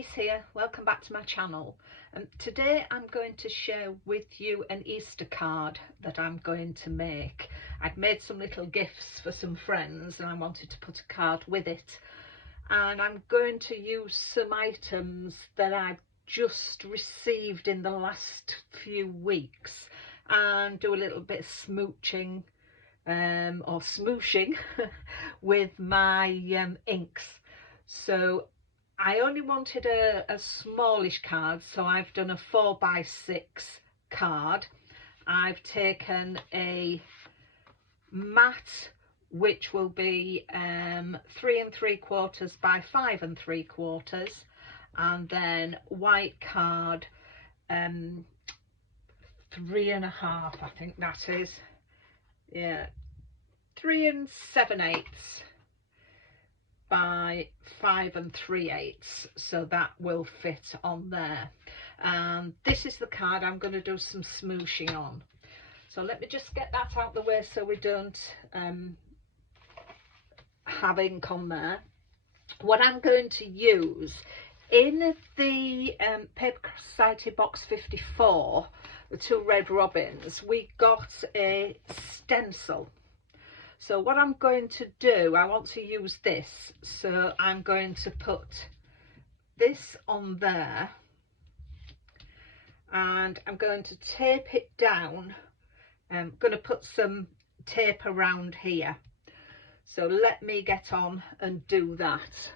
Denise here, welcome back to my channel. Today I'm going to share with you an Easter card that I'm going to make. I'd made some little gifts for some friends and I wanted to put a card with it. And I'm going to use some items that I've just received in the last few weeks and do a little bit of smooching or smooshing with my inks. So I only wanted a smallish card, so I've done a 4x6 card. I've taken a matte, which will be 3 3/4 by 5 3/4, and then white card 3 1/2, I think that is, yeah, 3 7/8 by 5 3/8, so that will fit on there. And this is the card I'm going to do some smooshing on. So let me just get that out the way so we don't have ink on there. What I'm going to use in the Paper Society box 54, the 2 red robins, we got a stencil. So what I'm going to do, I want to use this, so I'm going to put this on there and I'm going to tape it down. I'm going to put some tape around here. So let me get on and do that.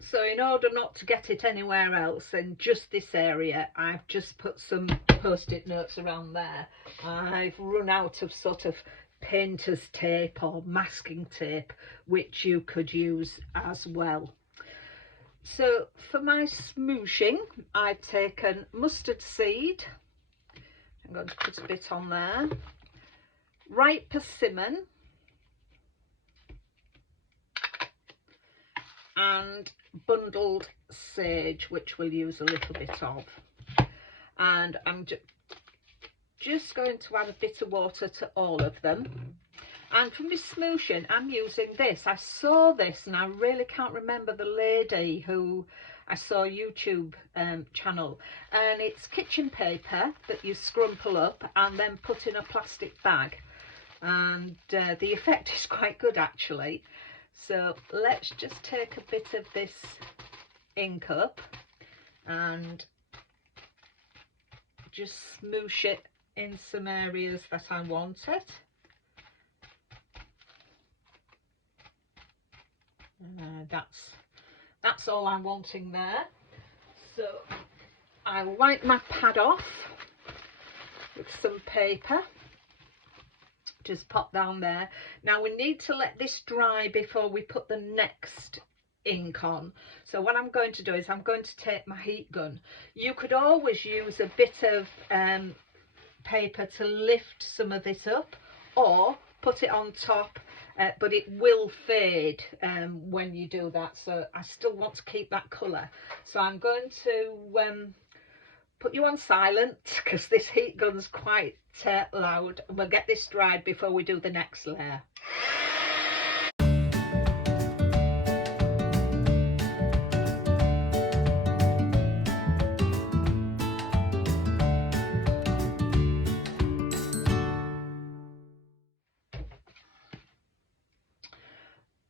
So in order not to get it anywhere else in just this area, I've just put some post-it notes around there. I've run out of sort of painter's tape or masking tape, which you could use as well. So for my smooshing, I've taken mustard seed. I'm going to put a bit on there. Ripe persimmon. And bundled sage, which we'll use a little bit of. And I'm just going to add a bit of water to all of them. And for my smooshing, I'm using this. I saw this and I really can't remember the lady who I saw YouTube channel. And it's kitchen paper that you scrumple up and then put in a plastic bag. And the effect is quite good actually. So let's just take a bit of this ink up and just smoosh it in some areas that I want it. That's all I'm wanting there. So I wipe my pad off with some paper. Just pop down there. Now we need to let this dry before we put the next ink on. So what I'm going to do is I'm going to take my heat gun. You could always use a bit of paper to lift some of it up or put it on top, but it will fade when you do that. So I still want to keep that colour. So I'm going to put you on silent because this heat gun's quite loud, and we'll get this dried before we do the next layer.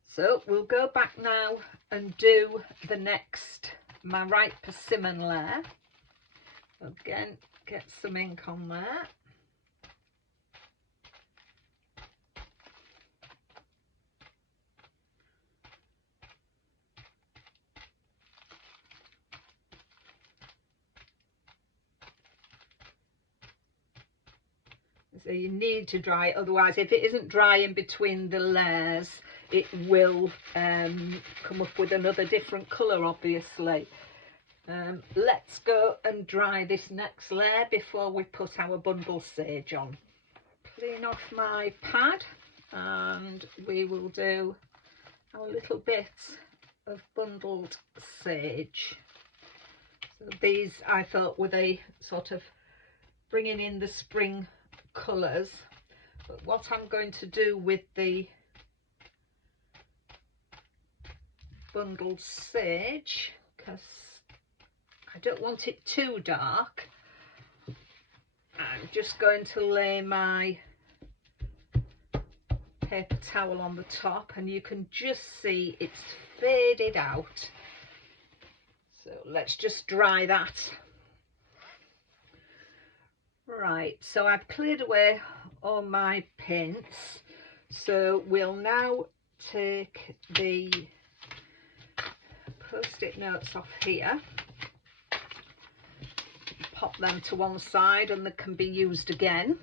So we'll go back now and do the next, my ripe persimmon layer. Again, get some ink on there. So you need to dry it, otherwise if it isn't dry in between the layers, it will come up with another different colour obviously. Let's go and dry this next layer before we put our bundle sage on. Clean off my pad and we will do our little bit of bundled sage. So these I thought were the sort of bringing in the spring colours, but what I'm going to do with the bundled sage because I don't want it too dark. I'm just going to lay my paper towel on the top, and you can just see it's faded out. So let's just dry that. Right, so I've cleared away all my paints. So we'll now take the post-it notes off here, pop them to one side, and they can be used again.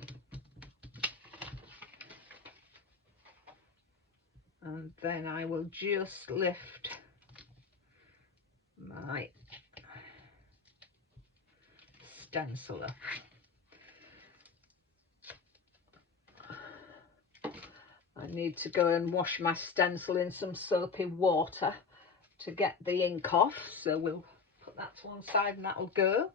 And then I will just lift my stencil up. I need to go and wash my stencil in some soapy water to get the ink off, so we'll put that to one side and that'll go.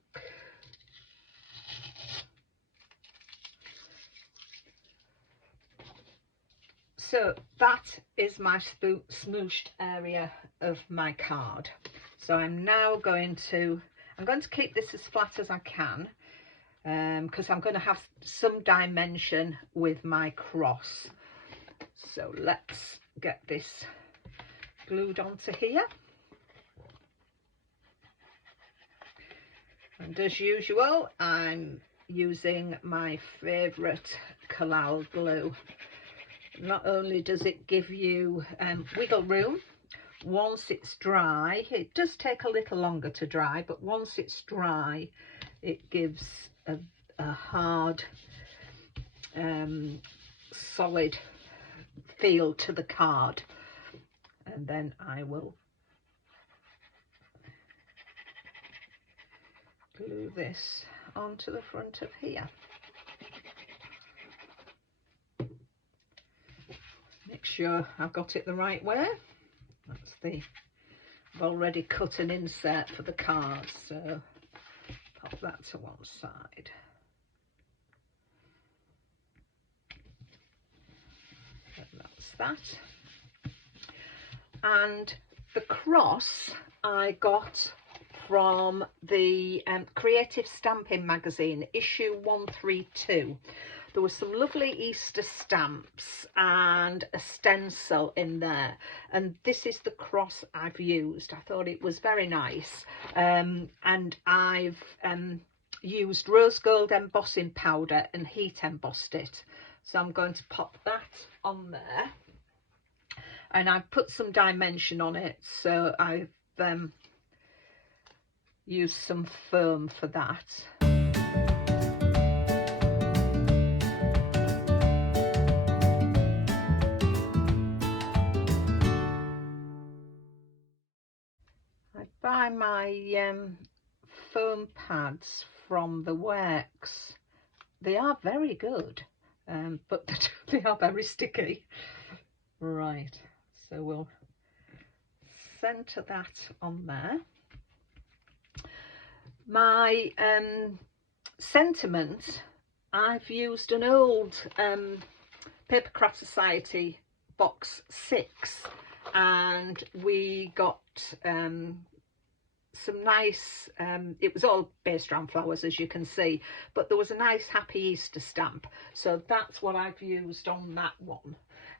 So that is my smooshed area of my card. So I'm now going to keep this as flat as I can, because I'm going to have some dimension with my cross. So let's get this glued onto here. And as usual, I'm using my favourite Collall glue. Not only does it give you wiggle room, once it's dry, it does take a little longer to dry, but once it's dry, it gives a hard, solid feel to the card. And then I will glue this onto the front of here. Make sure I've got it the right way. That's I've already cut an insert for the card, so pop that to one side. And that's that. And the cross I got from the Creative Stamping magazine, issue 132. There were some lovely Easter stamps and a stencil in there, and this is the cross I've used. I thought it was very nice, and I've used rose gold embossing powder and heat embossed it. So I'm going to pop that on there, and I've put some dimension on it, so I've used some foam for that. Buy my foam pads from the Works. They are very good, but they are very sticky. Right, so we'll centre that on there. My sentiment, I've used an old Papercraft Society box 6, and we got some nice, it was all based around flowers, as you can see, but there was a nice Happy Easter stamp, so that's what I've used on that one,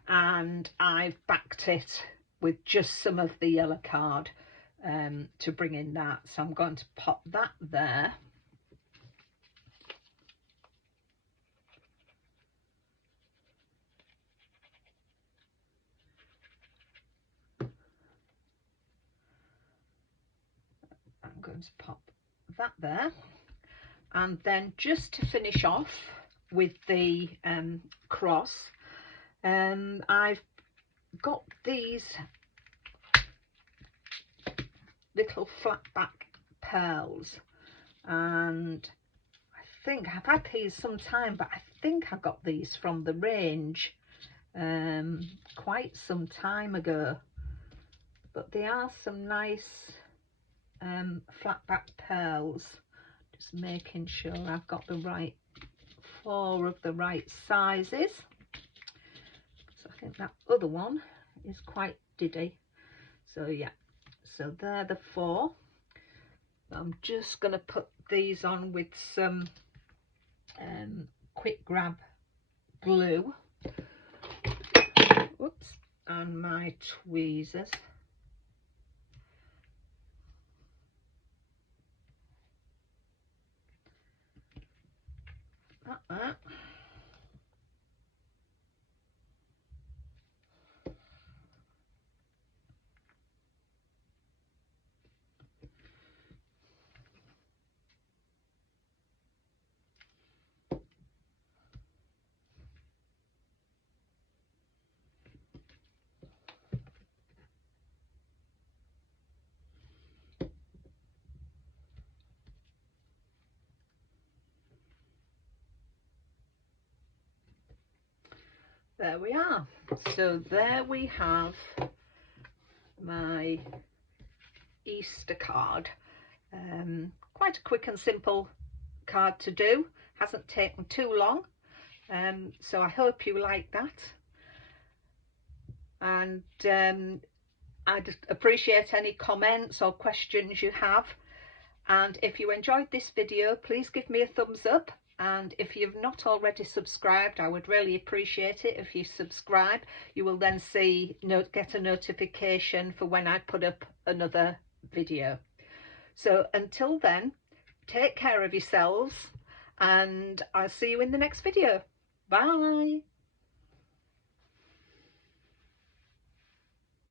and I've backed it with just some of the yellow card to bring in that. So I'm going to pop that there. I'm going to pop that there, and then just to finish off with the cross, I've got these little flat back pearls, and I think I've had these some time, but I think I got these from the range quite some time ago, but they are some nice flat back pearls. Just making sure I've got the right 4 of the right sizes. So I think that other one is quite diddy, so yeah, So they're the 4. I'm just going to put these on with some quick grab glue. Whoops, and my tweezers. Like that. There we are. So there we have my Easter card. Quite a quick and simple card to do. Hasn't taken too long. So I hope you like that. And I'd appreciate any comments or questions you have. And if you enjoyed this video, please give me a thumbs up. And if you've not already subscribed, I would really appreciate it if you subscribe. You will then get a notification for when I put up another video. So until then, take care of yourselves, and I'll see you in the next video. Bye.